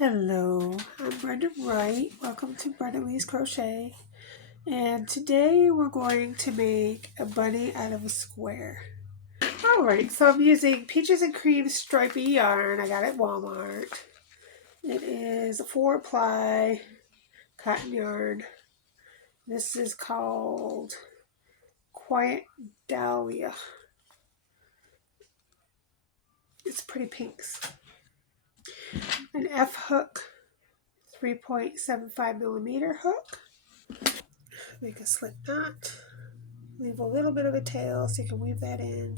Hello, I'm Brenda Wright. Welcome to Brenda Lee's Crochet. And today we're going to make a bunny out of a square. Alright, so I'm using Peaches and Cream stripy yarn I got at Walmart. It is a 4-ply cotton yarn. This is called Quiet Dahlia. It's pretty pinks. An F hook, 3.75 millimeter hook. Make a slip knot. Leave a little bit of a tail so you can weave that in.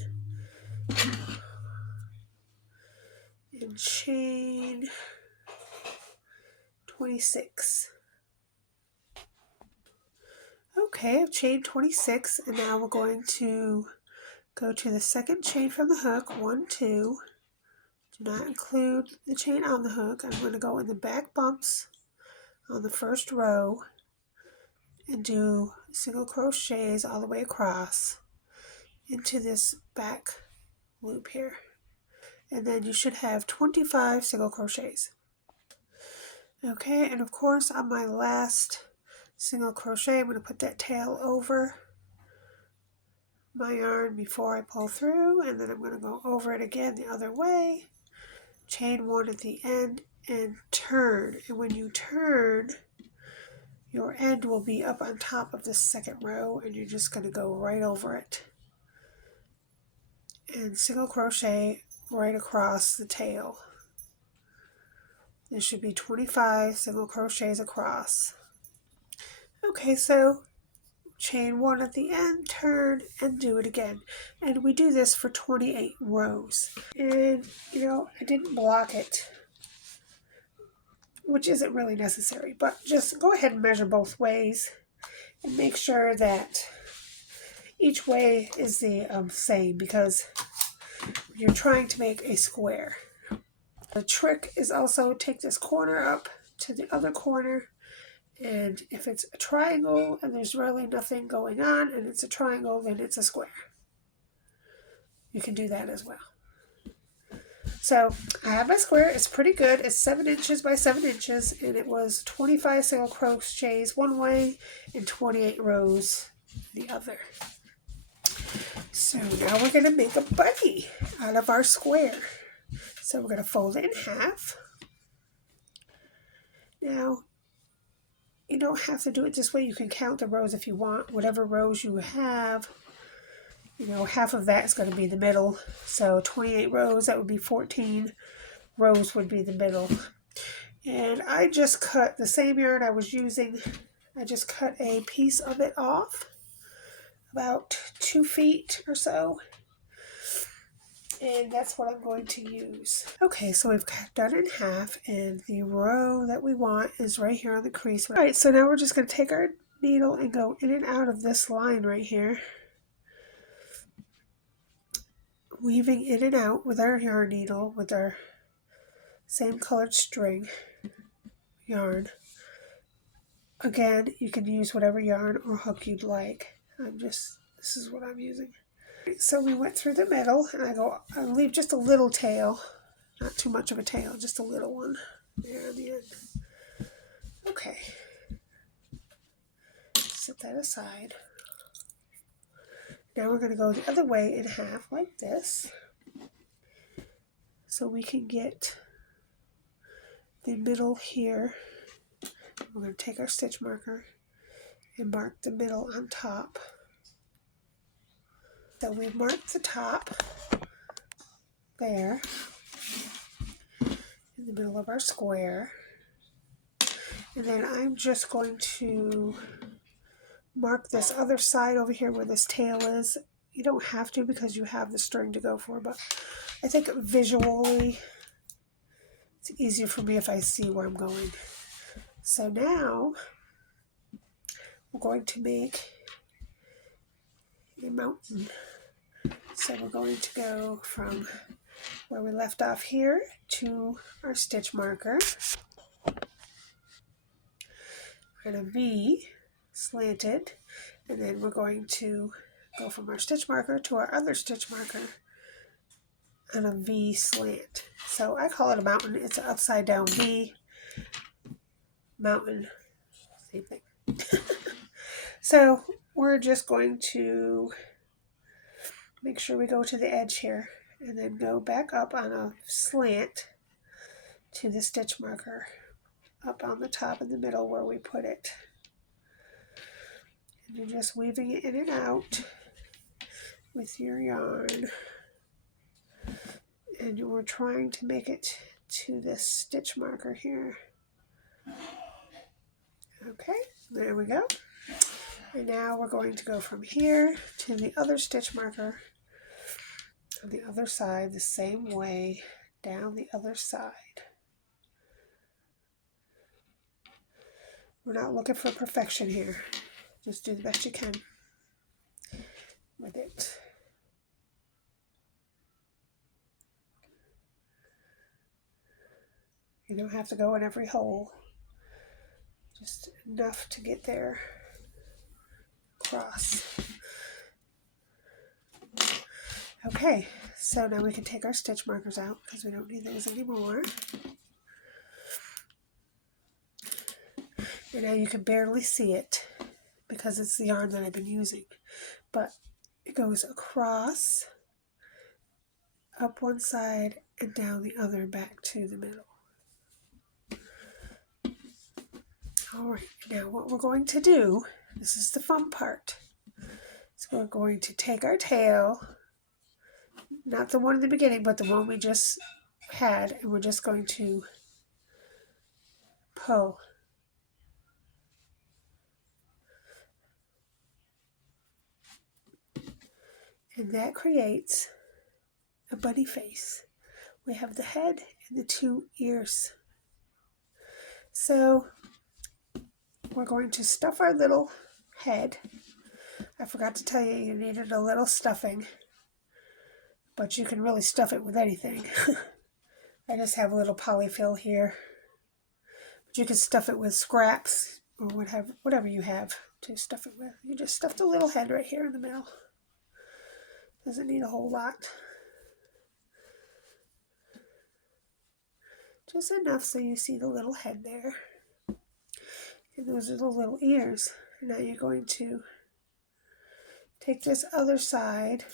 And chain 26. Okay, I've chained 26, and now we're going to go to the second chain from the hook, 1, 2. Do not include the chain on the hook. I'm going to go in the back bumps on the first row and do single crochets all the way across into this back loop here. And then you should have 25 single crochets. Okay, and of course on my last single crochet, I'm going to put that tail over my yarn before I pull through, and then I'm going to go over it again the other way, chain 1 at the end, and turn. And when you turn, your end will be up on top of the second row, and you're just going to go right over it and single crochet right across the tail. There should be 25 single crochets across. Okay, so chain 1 at the end, turn, and do it again. And we do this for 28 rows. And, I didn't block it, which isn't really necessary, but just go ahead and measure both ways and make sure that each way is the same, because you're trying to make a square. The trick is also take this corner up to the other corner, and if it's a triangle and there's really nothing going on and it's a triangle, then it's a square. You can do that as well. So I have my square. It's pretty good. It's 7 inches by 7 inches, and it was 25 single crochets one way and 28 rows the other. So now we're going to make a bunny out of our square. So we're going to fold it in half. Now, you don't have to do it this way. You can count the rows if you want. Whatever rows you have, half of that is going to be the middle. So 28 rows, that would be 14 rows would be the middle. And I just cut the same yarn I was using. I just cut a piece of it off, about 2 feet or so. And that's what I'm going to use. Okay, so we've done it in half, and the row that we want is right here on the crease. All right, so now we're just going to take our needle and go in and out of this line right here, weaving in and out with our yarn needle with our same colored string yarn. Again, you can use whatever yarn or hook you'd like. This is what I'm using. So we went through the middle, and I leave just a little tail, not too much of a tail, just a little one there at the end. Okay, set that aside. Now we're going to go the other way in half like this, so we can get the middle here. We're going to take our stitch marker and mark the middle on top. So we marked the top there in the middle of our square. And then I'm just going to mark this other side over here where this tail is. You don't have to because you have the string to go for, but I think visually it's easier for me if I see where I'm going. So now we're going to make a mountain. So we're going to go from where we left off here to our stitch marker. We're going to V slanted, and then we're going to go from our stitch marker to our other stitch marker on a V slant. So I call it a mountain. It's an upside down V. mountain, same thing. So we're just going to make sure we go to the edge here and then go back up on a slant to the stitch marker up on the top in the middle where we put it. And you're just weaving it in and out with your yarn. And we're trying to make it to this stitch marker here. Okay, there we go. And now we're going to go from here to the other stitch marker on the other side the same way down the other side. We're not looking for perfection here. Just do the best you can with it. You don't have to go in every hole. Just enough to get there across. Okay, so now we can take our stitch markers out because we don't need those anymore. And now you can barely see it because it's the yarn that I've been using. But it goes across, up one side, and down the other back to the middle. Alright, now what we're going to do, this is the fun part. So we're going to take our tail, not the one in the beginning, but the one we just had, and we're just going to pull. And that creates a bunny face. We have the head and the two ears. So we're going to stuff our little head. I forgot to tell you, you needed a little stuffing, but you can really stuff it with anything. I just have a little polyfill here. But you can stuff it with scraps or whatever you have to stuff it with. You just stuff the little head right here in the middle. Doesn't need a whole lot. Just enough so you see the little head there. And those are the little ears. And now you're going to take this other side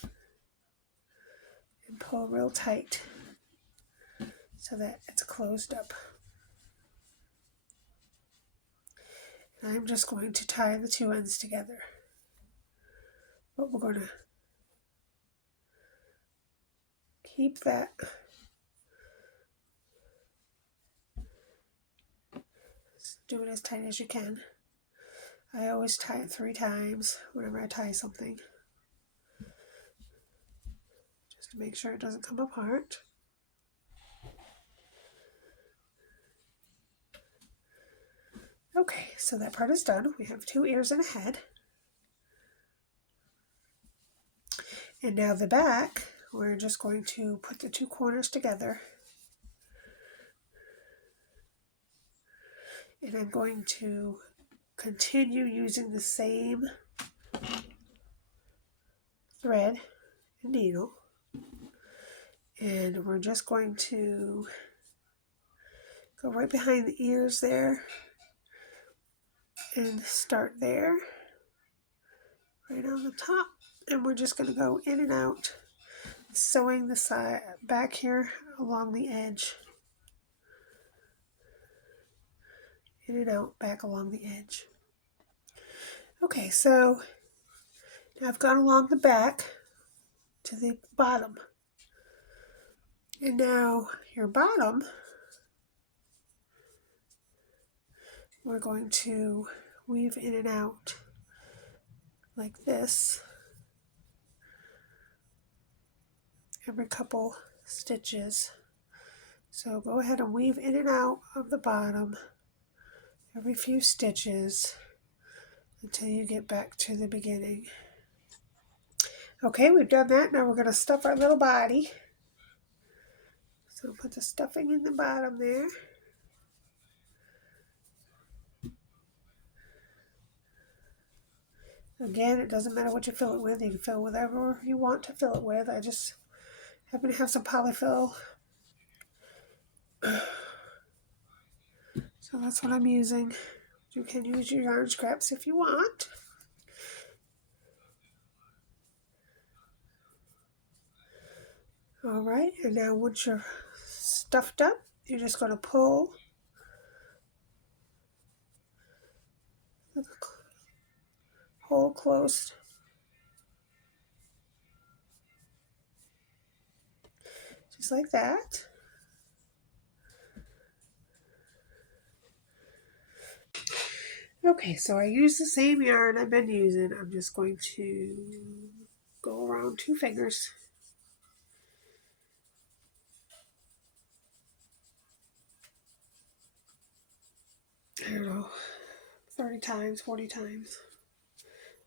and pull real tight so that it's closed up. And I'm just going to tie the two ends together. But we're going to keep that do it as tight as you can. I always tie it 3 times whenever I tie something, just to make sure it doesn't come apart. Okay, so that part is done. We have 2 ears and a head. And now the back, we're just going to put the 2 corners together. And I'm going to continue using the same thread and needle. And we're just going to go right behind the ears there and start there, right on the top. And we're just going to go in and out, sewing the side back here along the edge. In and out, back along the edge. Okay, so now I've gone along the back to the bottom. And now your bottom, we're going to weave in and out like this every couple stitches. So go ahead and weave in and out of the bottom every few stitches until you get back to the beginning. Okay, we've done that. Now we're going to stuff our little body. So put the stuffing in the bottom there. Again, it doesn't matter what you fill it with. You can fill whatever you want to fill it with. I just happen to have some polyfill So that's what I'm using. You can use your yarn scraps if you want. Alright, and now once you're stuffed up, you're just going to pull the hole closed. Just like that. Okay, so I use the same yarn I've been using. I'm just going to go around 2 fingers. I don't know, 30 times, 40 times.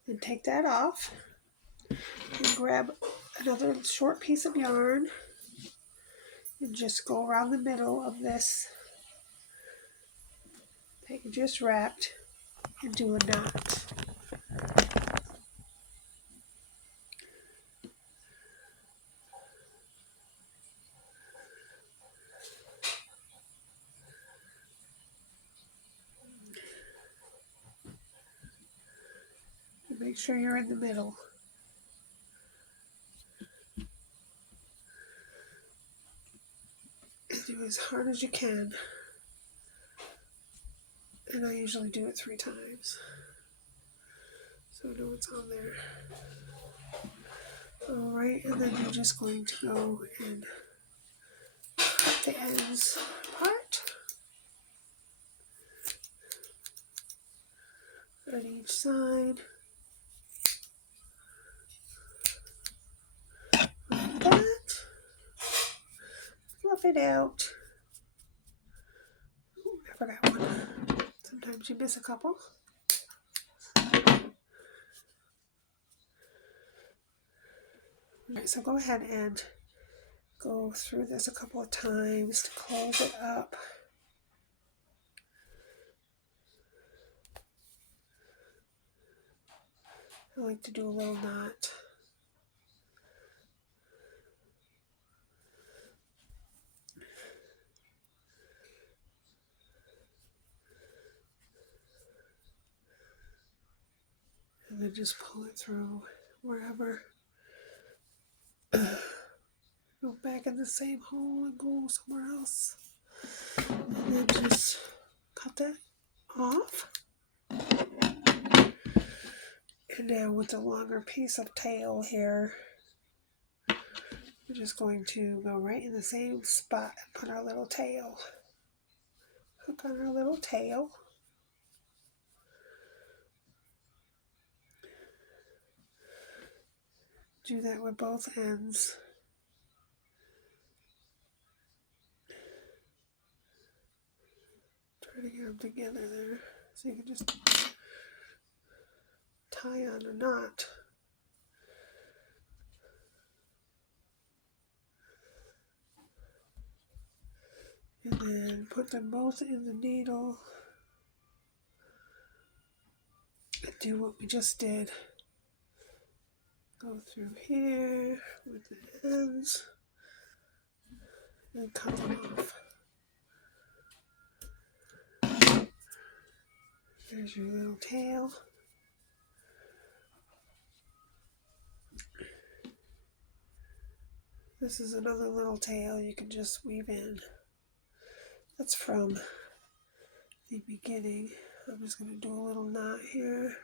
Then take that off and grab another short piece of yarn and just go around the middle of this that you just wrapped and do a knot. And make sure you're in the middle. And do as hard as you can. And I usually do it 3 times. So I know it's on there. Alright, and then you're just going to go and cut the ends apart on each side. Like that. Fluff it out. Ooh, I forgot one. Sometimes you miss a couple. Alright, so go ahead and go through this a couple of times to close it up. I like to do a little knot. And then just pull it through wherever. Go back in the same hole and go somewhere else. And then just cut that off. And now with the longer piece of tail here, we're just going to go right in the same spot and put our little tail. Hook on our little tail. Do that with both ends. Try to get them together there so you can just tie on a knot. And then put them both in the needle and do what we just did. Go through here with the ends and cut them off. There's your little tail. This is another little tail you can just weave in. That's from the beginning. I'm just going to do a little knot here.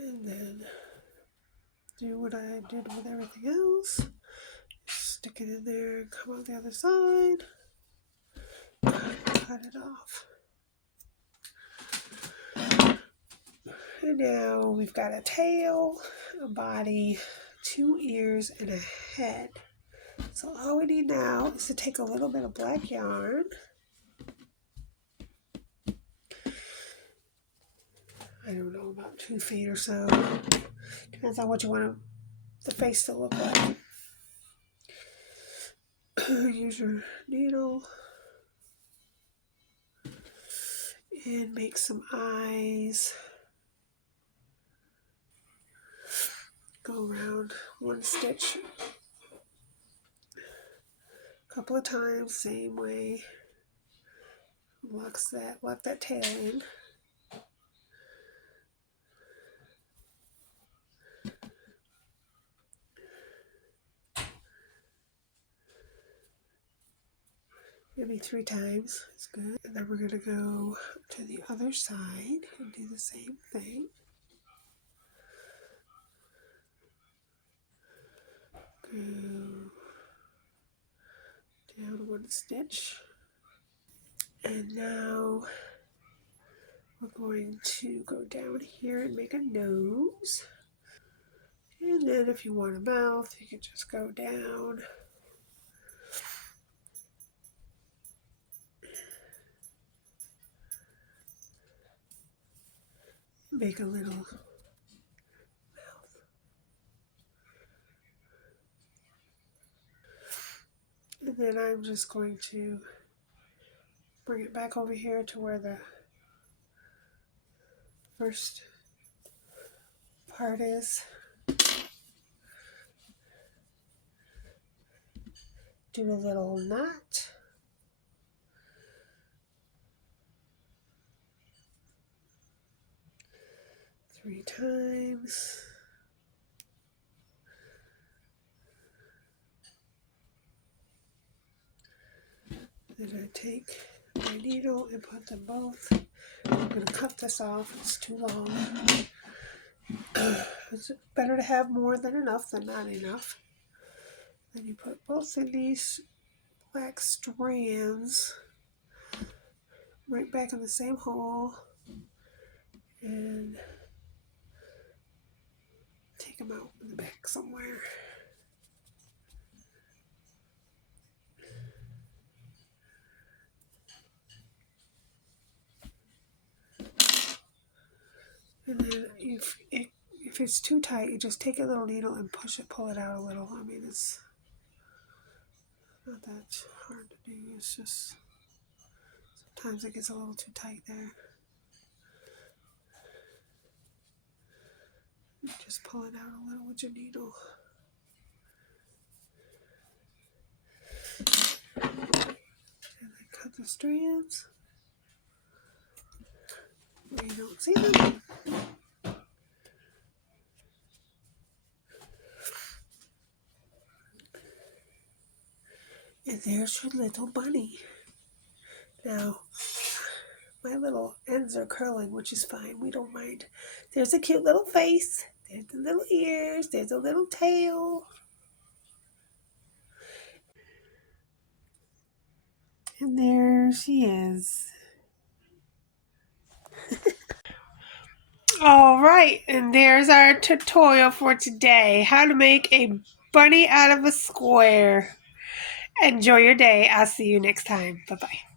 And then do what I did with everything else. Stick it in there and come out the other side. Cut it off. And now we've got a tail, a body, 2 ears, and a head. So all we need now is to take a little bit of black yarn. I don't know, about 2 feet or so. Depends on what you want the face to look like. Use your needle and make some eyes. go around one stitch a couple of times, same way. Lock that tail in. Maybe 3 times is good. And then we're going to go to the other side and do the same thing. Go down one stitch. And now we're going to go down here and make a nose. And then if you want a mouth, you can just go down. Make a little mouth. And then I'm just going to bring it back over here to where the first part is. Do a little knot. Three times. Then I take my needle and put them both. I'm going to cut this off, it's too long. It's better to have more than enough than not enough. Then you put both of these black strands right back in the same hole and take them out in the back somewhere. And then if it's too tight, you just take a little needle and pull it out a little. I mean, it's not that hard to do. It's just sometimes it gets a little too tight there. Just pull it out a little with your needle. And then cut the strands where you don't see them. And there's your little bunny. Now, my little ends are curling, which is fine. We don't mind. There's a cute little face. There's the little ears. There's a little tail. And there she is. All right, and there's our tutorial for today. How to make a bunny out of a square. Enjoy your day. I'll see you next time. Bye-bye.